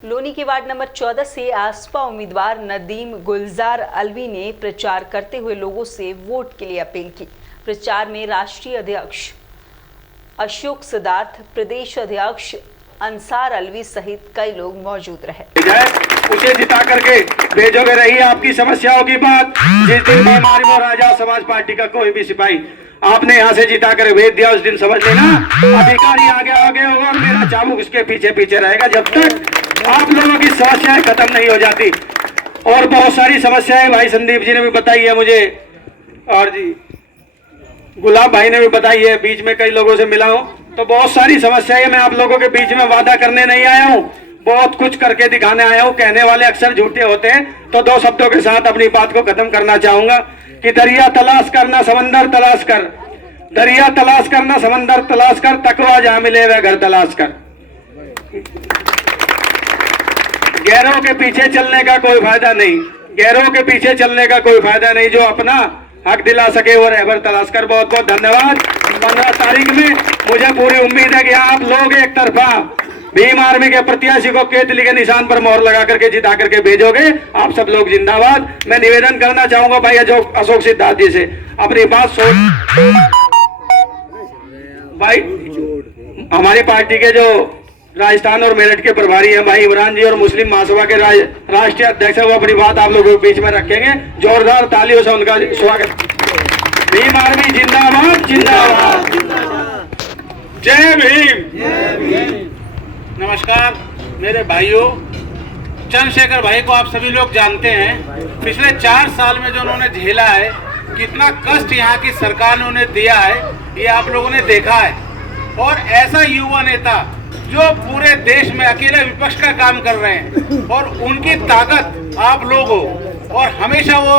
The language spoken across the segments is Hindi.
लोनी के वार्ड नंबर 14 से आसपा उम्मीदवार नदीम गुलजार अलवी ने प्रचार करते हुए लोगों से वोट के लिए अपील की। प्रचार में राष्ट्रीय अध्यक्ष अशोक सिद्धार्थ, प्रदेश अध्यक्ष अंसार अलवी सहित कई लोग मौजूद रहे। उसे जिता करके भेजोगे रही आपकी समस्याओं की बात। जिस दिन बीमारी में राजा समाज पार्टी का कोई भी सिपाही आपने यहाँ से जिता कर भेज दिया, उस दिन समझ लेना अधिकारी आगे आगे होगा, मेरा चाबुक उसके पीछे पीछे रहेगा जब तक आप लोगों की समस्याएं खत्म नहीं हो जाती। और बहुत सारी समस्याएं भाई संदीप जी ने भी बताई है मुझे, और जी गुलाब भाई ने भी बताई है। बीच में कई लोगों से मिला हूं तो बहुत सारी समस्याएं मैं आप लोगों के बीच में वादा करने नहीं आया हूं, बहुत कुछ करके दिखाने आया हूं। कहने वाले अक्सर झूठे होते हैं, तो दो शब्दों के साथ अपनी बात को खत्म करना चाहूंगा कि दरिया तलाश करना समंदर तलाश कर, दरिया तलाश करना समंदर तलाश कर, तकवा जहां मिले वह घर तलाश कर। गैरों के पीछे चलने का कोई फायदा नहीं, गैरों के पीछे चलने का कोई फायदा नहीं, जो अपना हक दिला सके वो रहबर तलाश कर। बहुत बहुत धन्यवाद। 15 तारीख में मुझे पूरी उम्मीद है कि आप लोग एक तरफा भीम आर्मी के प्रत्याशी को केतली के निशान पर मोहर लगा करके जिता करके भेजोगे। आप सब लोग जिंदाबाद। मैं निवेदन करना चाहूंगा भाई अशोक सिद्धार्थ जी से, अपनी बात सोच भाई। हमारी पार्टी के जो राजस्थान और मेरठ के प्रभारी हैं भाई इमरान जी, और मुस्लिम महासभा के राष्ट्रीय अध्यक्ष, वो अपनी बात आप लोगों के बीच में रखेंगे। जोरदार तालियों से उनका स्वागत। भीम आर्मी जिंदाबाद जिंदाबाद। जय भीम। नमस्कार मेरे भाइयों, चंद्रशेखर भाई को आप सभी लोग जानते हैं। पिछले 4 साल में जो उन्होंने झेला है, कितना कष्ट यहाँ की सरकार ने उन्हें दिया है, ये आप लोगों ने देखा है। और ऐसा युवा नेता जो पूरे देश में अकेले विपक्ष का काम कर रहे हैं, और उनकी ताकत आप लोग हो, और हमेशा वो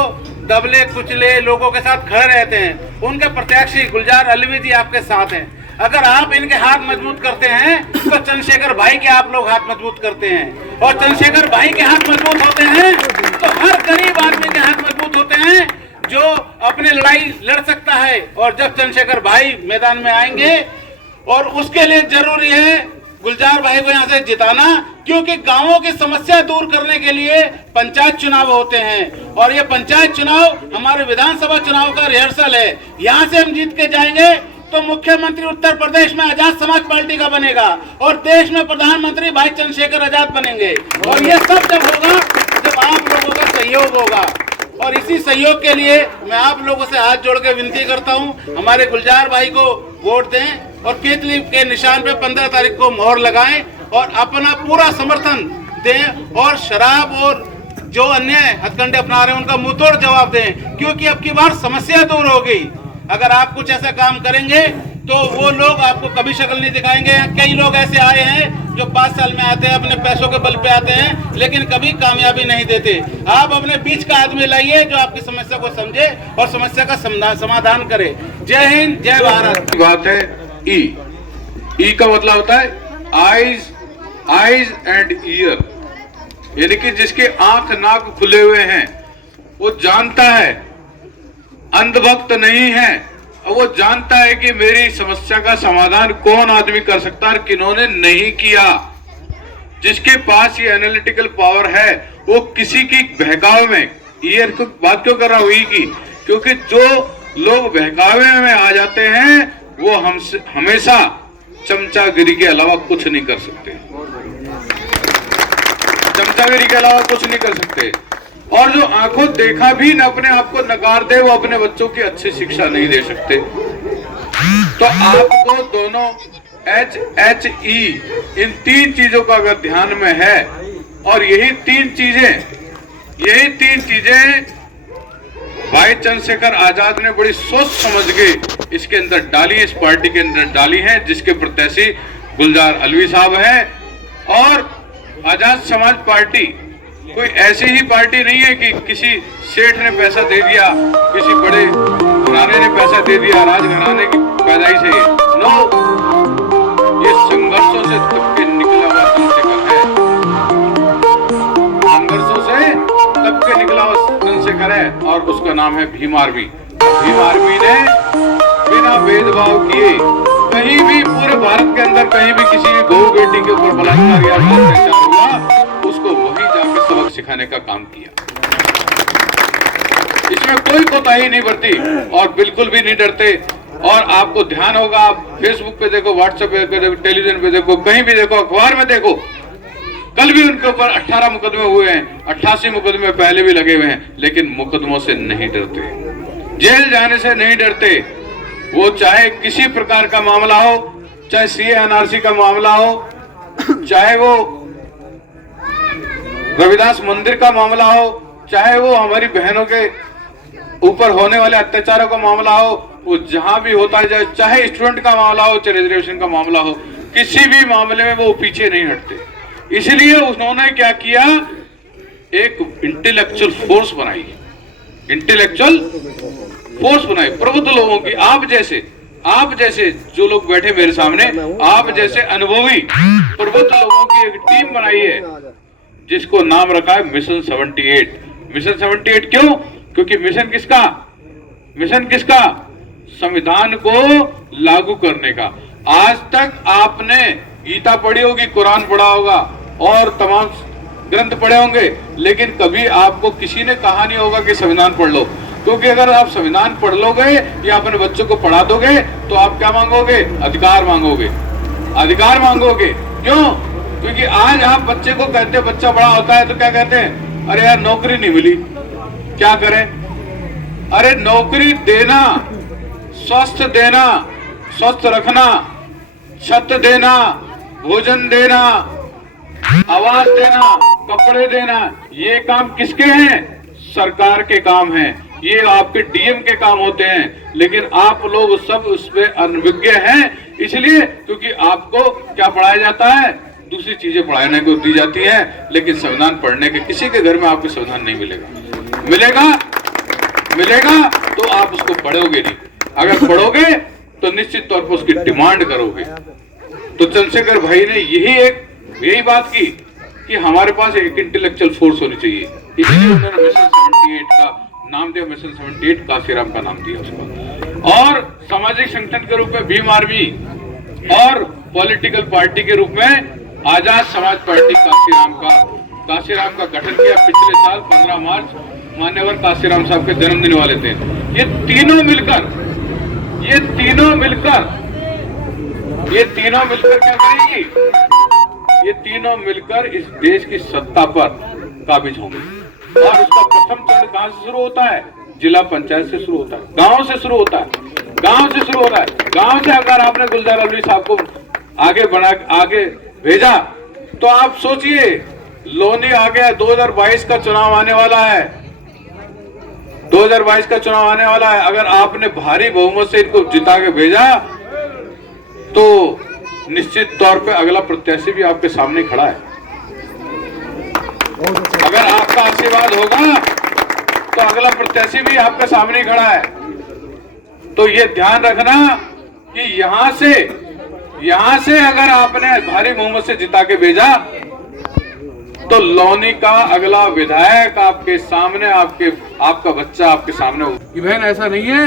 दबले कुचले लोगों के साथ खड़े रहते हैं। उनके प्रत्याशी गुलजार अलवी जी आपके साथ हैं। अगर आप इनके हाथ मजबूत करते हैं तो चंद्रशेखर भाई के आप लोग हाथ मजबूत करते हैं, और चंद्रशेखर भाई के हाथ मजबूत होते हैं तो हर गरीब आदमी के हाथ मजबूत होते हैं जो अपनी लड़ाई लड़ सकता है। और जब चंद्रशेखर भाई मैदान में आएंगे, और उसके लिए जरूरी है गुलजार भाई को यहाँ से जिताना, क्योंकि गांवों की समस्या दूर करने के लिए पंचायत चुनाव होते हैं, और ये पंचायत चुनाव हमारे विधानसभा चुनाव का रिहर्सल है। यहाँ से हम जीत के जाएंगे तो मुख्यमंत्री उत्तर प्रदेश में आजाद समाज पार्टी का बनेगा, और देश में प्रधानमंत्री भाई चंद्रशेखर आजाद बनेंगे। और ये सब जब होगा जब आप लोगों का सहयोग होगा, और इसी सहयोग के लिए मैं आप लोगों से हाथ जोड़ के विनती करता हूं, हमारे गुलजार भाई को वोट दें, और केतली के निशान पे 15 तारीख को मोहर लगाएं, और अपना पूरा समर्थन दें, और शराब और जो अन्य हथकंडे अपना रहे हैं उनका मुंहतोड़ जवाब दें, क्योंकि अब की बार समस्या दूर हो गई। अगर आप कुछ ऐसा काम करेंगे तो वो लोग आपको कभी शक्ल नहीं दिखाएंगे। कई लोग ऐसे आए हैं जो 5 साल में आते हैं, अपने पैसों के बल पे आते हैं, लेकिन कभी कामयाबी नहीं देते। आप अपने बीच का आदमी लाइए जो आपकी समस्या को समझे और समस्या का समाधान करे। जय हिंद, जय भारत। बात है ई का मतलब होता है आईज एंड ईयर, यानी कि जिसके आंख नाक खुले हुए हैं वो जानता है, अंधभक्त नहीं है, और वो जानता है कि मेरी समस्या का समाधान कौन आदमी कर सकता है और किन्होंने नहीं किया। जिसके पास ये एनालिटिकल पावर है वो किसी की बहकावे में, ईयर को बात क्यों कर रहा हूं ई की, क्योंकि जो लोग बहकावे में आ जाते हैं वो हमसे हमेशा चमचागिरी के अलावा कुछ नहीं कर सकते, चमचागिरी के अलावा कुछ नहीं कर सकते। और जो आंखों देखा भी न अपने आप को नकार दे, वो अपने बच्चों की अच्छी शिक्षा नहीं दे सकते। तो आपको दोनों HHE इन 3 चीजों का अगर ध्यान में है, और यही तीन चीजें भाई चंद्रशेखर आजाद ने बड़ी सोच समझ के इसके अंदर डाली, इस पार्टी के अंदर डाली है, जिसके प्रत्याशी गुलजार अलवी साहब हैं। और आजाद समाज पार्टी कोई ऐसी ही पार्टी नहीं है कि किसी सेठ ने पैसा दे दिया, किसी बड़े घराने ने पैसा दे दिया, राजघराने की पैदाइश है। नो, ये संघर्षों से तब के निकला हुआ चंद्रशेखर है, संघर्षों से तब के निकला हुआ चंद्रशेखर है, और उसका नाम है भीम आर्मी। भीम आर्मी ने बिना भेदभाव किए कहीं भी पूरे भारत के अंदर कहीं भी किसी भी बहू बेटी के ऊपर बलात्कार या अत्याचार हुआ सिखाने का काम किया। इसमें कोई कोताही नहीं बरती और बिल्कुल भी नहीं डरते। और आपको ध्यान होगा, आप फेसबुक पे देखो, व्हाट्सएप पे देखो, टेलीविजन पे देखो, कहीं भी देखो, अखबार में देखो, कल भी उनके ऊपर 18 मुकदमे हुए हैं, 88 मुकदमे पहले भी लगे हुए हैं, लेकिन मुकदमों से नहीं डरते, जेल जाने से नहीं डरते। वो चाहे किसी प्रकार का मामला हो, चाहे सीए एनआरसी का मामला हो, चाहे वो रविदास मंदिर का मामला हो, चाहे वो हमारी बहनों के ऊपर होने वाले अत्याचारों का मामला हो, वो जहां भी होता है, चाहे स्टूडेंट का मामला हो, चाहे रिजर्वेशन का मामला हो, किसी भी मामले में वो पीछे नहीं हटते। इसलिए उन्होंने क्या किया, एक इंटेलेक्चुअल फोर्स बनाई, इंटेलेक्चुअल फोर्स बनाई प्रबुद्ध लोगों की। आप जैसे जो लोग बैठे मेरे सामने, आप जैसे अनुभवी प्रबुद्ध लोगों की एक टीम बनाई है, जिसको नाम रखा है मिशन 78। मिशन 78 क्यों? क्योंकि मिशन किसका? संविधान को लागू करने का। आज तक आपने गीता पढ़ी होगी, कुरान पढ़ा होगा और तमाम ग्रंथ पढ़े होंगे, लेकिन कभी आपको किसी ने कहा नहीं होगा कि संविधान पढ़ लो। क्योंकि अगर आप संविधान पढ़ लोगे या अपने बच्चों को पढ़ा दोगे तो आप क्या मांगोगे? अधिकार मांगोगे। क्यों? क्योंकि आज आप बच्चे को कहते, बच्चा बड़ा होता है तो क्या कहते हैं? अरे यार नौकरी नहीं मिली, क्या करें? अरे नौकरी देना, स्वस्थ रखना, छत देना, भोजन देना, आवास देना, कपड़े देना, ये काम किसके हैं? सरकार के काम हैं। ये आपके डीएम के काम होते हैं, लेकिन आप लोग सब उसमें अनभिज्ञ हैं। इसलिए क्योंकि आपको क्या पढ़ाया जाता है? दूसरी चीजें पढ़ाने को दी जाती है, लेकिन संविधान पढ़ने के किसी के घर में आपको संविधान नहीं मिलेगा तो आप उसको पढ़ोगे नहीं। अगर पढ़ोगे तो निश्चित तौर पर उसकी डिमांड करोगे। तो चंद्रशेखर भाई ने यही बात की कि हमारे पास एक इंटेलेक्चुअल फोर्स होनी चाहिए। इसलिए उन्होंने मिशन 78 का नाम दिया, मिशन 78 काशीराम का नाम दिया उसको। और सामाजिक संगठन के रूप में भीम आर्मी और पॉलिटिकल पार्टी के रूप में आजाद समाज पार्टी काशीराम का गठन किया। पिछले साल 15 मार्च मान्यवर काशीराम साहब के जन्मदिन वाले थे। ये तीनों मिलकर क्या करेंगी? ये तीनों मिलकर इस देश की सत्ता पर काबिज होंगे। और उसका प्रथम चरण कहां से शुरू होता है? जिला पंचायत से शुरू होता है, गांव से शुरू होता है। गांव से अगर आपने गुलजार अल्वी साहब को आगे भेजा तो आप सोचिए, लोनी आ गया, 2022 का चुनाव आने वाला है। 2022 का चुनाव आने वाला है। अगर आपने भारी बहुमत से इनको जिता के भेजा तो निश्चित तौर पे अगला प्रत्याशी भी आपके सामने खड़ा है। अगर आपका आशीर्वाद होगा तो अगला प्रत्याशी भी आपके सामने खड़ा है। तो ये ध्यान रखना कि यहां से अगर आपने भारी बहुमत से जिता के भेजा तो लौनी का अगला विधायक आपके सामने, आपका बच्चा आपके सामने हो कि बहन ऐसा नहीं है,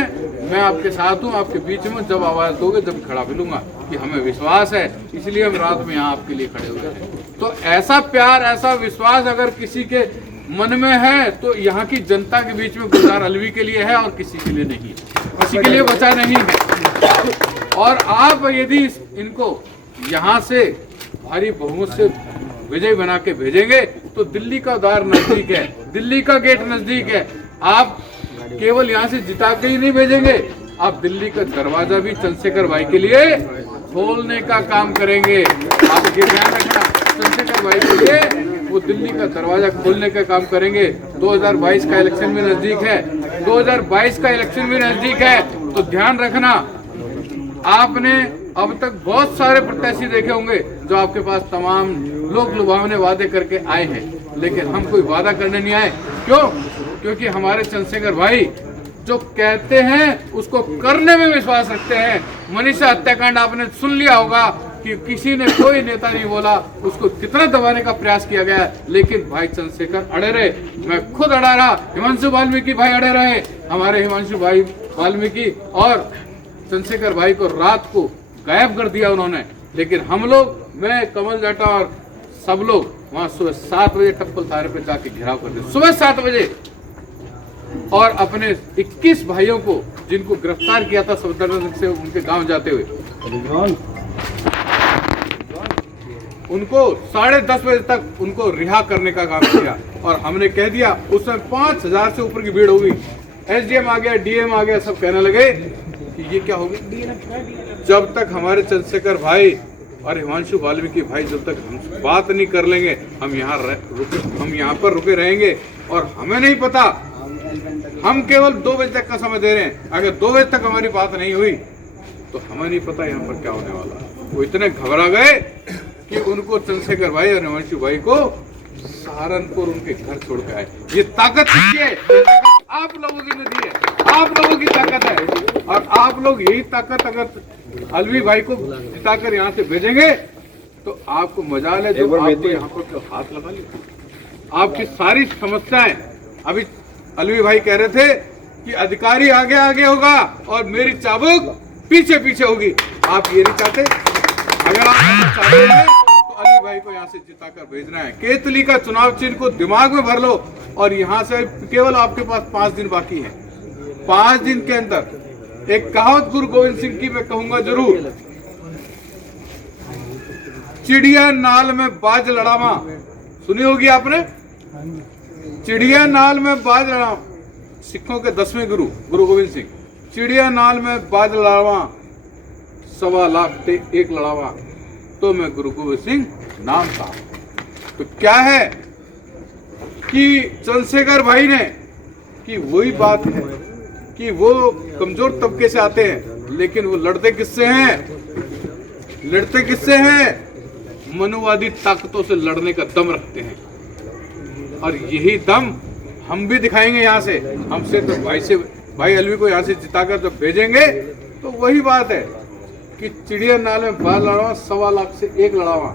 मैं आपके साथ हूँ, आपके बीच में, जब आवाज दोगे जब खड़ा मिलूंगा, कि हमें विश्वास है, इसलिए हम रात में यहाँ आपके लिए खड़े हुए हैं। तो ऐसा प्यार, ऐसा विश्वास अगर किसी के मन में है तो यहाँ की जनता के बीच में गुलजार अल्वी के लिए है और किसी के लिए नहीं, किसी के लिए बचा नहीं है। और आप यदि इनको यहाँ से भारी बहुमत से विजय बना के भेजेंगे तो दिल्ली का द्वार नजदीक है, दिल्ली का गेट नजदीक है। आप केवल यहाँ से जिता के ही नहीं भेजेंगे, आप दिल्ली का दरवाजा भी चंद्रशेखर भाई के लिए खोलने का काम करेंगे। आप ये ध्यान रखना, चंद्रशेखर भाई के लिए वो दिल्ली का दरवाजा खोलने का काम करेंगे। 2022 का इलेक्शन भी नजदीक है, 2022 का इलेक्शन भी नजदीक है। तो ध्यान रखना, आपने अब तक बहुत सारे प्रत्याशी देखे होंगे जो आपके पास तमाम लोग लुभावने वादे करके आए हैं, लेकिन हम कोई वादा करने नहीं आए। क्यों? क्योंकि हमारे चंद्रशेखर भाई जो कहते हैं उसको करने में विश्वास रखते हैं। मनीषा हत्याकांड आपने सुन लिया होगा कि किसी ने, कोई नेता नहीं बोला, उसको कितना दबाने का प्रयास किया गया, लेकिन भाई चंद्रशेखर अड़े रहे। मैं खुद अड़ा रहा, हिमांशु वाल्मीकि भाई अड़े रहे, हमारे हिमांशु भाई वाल्मीकि, और चंद्रशेखर भाई को रात को गायब कर दिया उन्होंने। लेकिन हम लोग, मैं, कमल जाटा और सब लोग वहां सुबह 7 बजे टप्पल थाने पे जाके घेराव कर दिया, सुबह 7 बजे। और अपने 21 भाइयों को जिनको गिरफ्तार किया था सफदरजंग से उनके गांव जाते हुए, उनको 10:30 बजे तक उनको रिहा करने का काम किया। और हमने कह दिया, उस समय 5000 से ऊपर की भीड़ हो गई। एसडीएम आ गया, डीएम आ गया, सब कहने लगे कि ये क्या हो गया। जब तक हमारे चंद्रशेखर भाई और हिमांशु वाल्मीकि भाई जब तक हम बात नहीं कर लेंगे, हम यहाँ पर रुके रहेंगे। और हमें नहीं पता, हम केवल 2 बजे तक का समय दे रहे हैं। अगर 2 बजे तक हमारी बात नहीं हुई तो हमें नहीं पता यहाँ पर क्या होने वाला। वो इतने घबरा गए कि उनको चंद्रशेखर भाई और हिमांशु भाई को सहारनपुर उनके घर छोड़ के आए। ये ताकत किसकी है? आप लोगों की नहीं है, आप लोगों की ताकत है। और आप लोग यही ताकत अगर अलवी भाई को जिताकर यहाँ से भेजेंगे तो आपको मजाल है, जो आपको यहाँ पर हाथ लगा लिया। आपकी सारी समस्याएं, अभी अलवी भाई कह रहे थे कि अधिकारी आगे आगे होगा और मेरी चाबुक पीछे पीछे होगी। आप ये नहीं चाहते। अगर आप चाहते हैं तो अलवी भाई को यहाँ से जिताकर भेजना है। केतली का चुनाव चिन्ह को दिमाग में भर लो। और यहाँ से केवल आपके पास 5 दिन बाकी है। 5 दिन के अंदर एक कहावत गुरु गोविंद सिंह की मैं कहूंगा जरूर, चिड़िया नाल में बाज लड़ावा, सुनी होगी आपने? चिड़िया नाल में बाज लड़ावा, सिखों के 10वें गुरु गुरु गोविंद सिंह। चिड़िया नाल में बाज लड़ावा, 1.25 लाख ते 1 लड़ावा, तो मैं गुरु गोविंद सिंह नाम था। तो क्या है कि चंद्रशेखर भाई ने कि वही बात है कि वो कमजोर तबके से आते हैं, लेकिन वो लड़ते किससे हैं? लड़ते किससे हैं? मनुवादी ताकतों से लड़ने का दम रखते हैं। और यही दम हम भी दिखाएंगे यहाँ से। हमसे तो भाई अलवी को यहाँ से जिताकर जब भेजेंगे तो वही बात है कि चिड़िया नाल में बाल लड़ावा, 1.25 लाख से 1 लड़ावा।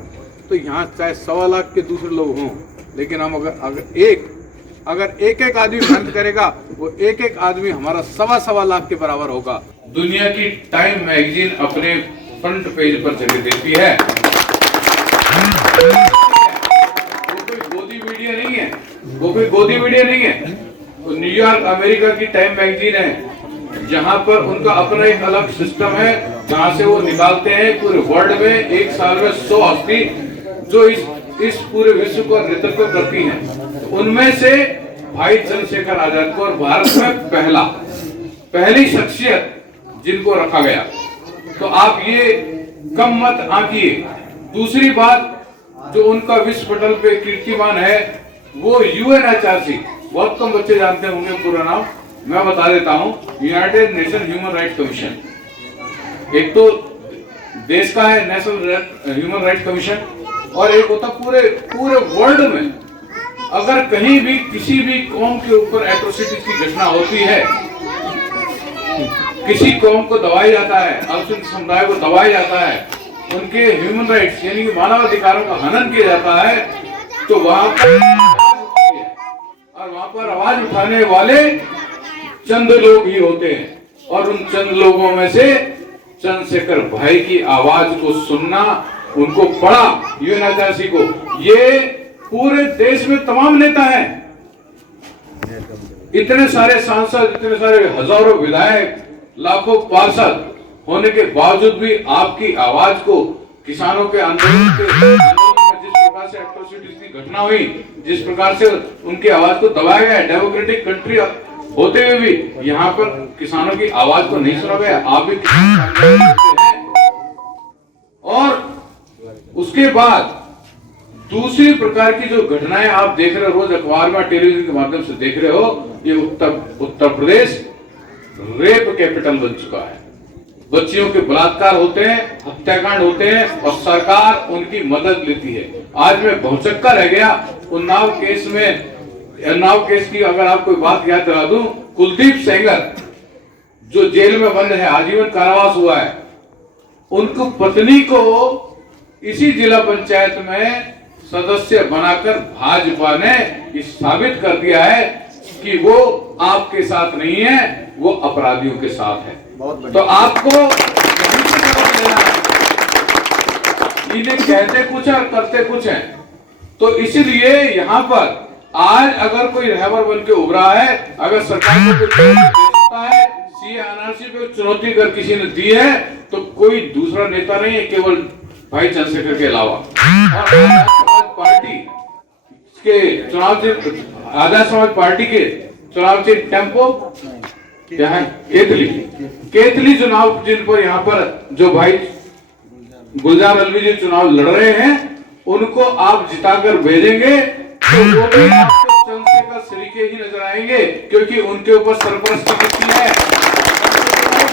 तो यहाँ चाहे 1.25 लाख के दूसरे लोग हों, लेकिन हम अगर एक आदमी मेहनत करेगा, वो एक आदमी हमारा 1.25 लाख के बराबर होगा। दुनिया की टाइम मैगजीन अपने फ्रंट पेज पर जगह देती है। वो कोई गोदी मीडिया नहीं है। तो न्यूयॉर्क अमेरिका की टाइम मैगजीन है, जहां पर उनका अपना एक अलग सिस्टम है, जहां से वो निकालते हैं पूरे वर्ल्ड में एक साल में 100 हस्ती जो इस पूरे विश्व को नेतृत्व करती हैं। उनमें से भाई चंद्रशेखर आजाद को और भारत में पहली शख्सियत जिनको रखा गया। तो आप ये कम मत आंकिए। दूसरी बात, जो उनका विश्व पटल पे कीर्तिमान है, वो UNHRC, बहुत कम बच्चे जानते होंगे पूरा नाम, मैं बता देता हूं, United nation human right commission. एक तो देश का है नेशनल ह्यूमन राइट कमीशन, और एक होता पूरे वर्ल्ड में अगर कहीं भी किसी भी कौम के ऊपर एट्रोसिटीज की घटना होती है, किसी कौम को दबाया जाता है, अल्पसंख्यक समुदाय को दबाया जाता है, उनके ह्यूमन राइट्स यानी कि मानवाधिकारों का हनन किया जाता है, तो वहां पर और वहां पर आवाज उठाने वाले चंद लोग ही होते हैं। और उन चंद लोगों में से चंद्रशेखर भाई की आवाज को सुनना, उनको पढ़ा UNHRC को, ये पूरे देश में तमाम नेता हैं, इतने सारे सांसद, इतने सारे हजारों विधायक, लाखों पार्षद होने के बावजूद भी आपकी आवाज को किसानों के आंदोलन में जिस प्रकार से एट्रोसिटीज की घटना हुई, जिस प्रकार से उनकी आवाज को दबाया गया, डेमोक्रेटिक कंट्री होते हुए भी यहाँ पर किसानों की आवाज को नहीं सुना गया। आप भी किसान हैं। और उसके बाद दूसरी प्रकार की जो घटनाएं आप देख रहे हो, रोज अखबार में, टेलीविजन के माध्यम से देख रहे हो, ये उत्तर प्रदेश रेप कैपिटल बन चुका है। बच्चियों के बलात्कार होते हैं, हत्याकांड होते हैं और सरकार उनकी मदद लेती है। आज मैं भौचक्का रह गया उन्नाव केस की अगर आप कोई बात याद दिला दूं, कुलदीप सेंगर जो जेल में बंद है, आजीवन कारावास हुआ है, उनको पत्नी को इसी जिला पंचायत में सदस्य बनाकर भाजपा ने साबित कर दिया है कि वो आपके साथ नहीं है, वो अपराधियों के साथ है। तो आपको इन्हें कहते कुछ और करते कुछ हैं। तो इसलिए यहाँ पर आज अगर कोई रहबर बन के उभरा है, अगर सरकार को कुछ दे सकता है, CA/NRC पे चुनौती अगर किसी ने दी है, तो कोई दूसरा नेता नहीं है केवल भाई चंद्रशेखर के अलावा। और आजाद समाज पार्टी के चुनाव चिन्ह, आजाद समाज पार्टी के चुनाव चिन्ह टेम्पो क्या है, केतली चुनाव चिन्ह पर यहाँ पर जो भाई गुलजार अलवी जी चुनाव लड़ रहे हैं, उनको आप जिताकर भेजेंगे तो वो भी आपको चंद्रशेखर सरीखे ही नजर आएंगे, क्योंकि उनके ऊपर सरपरस्ती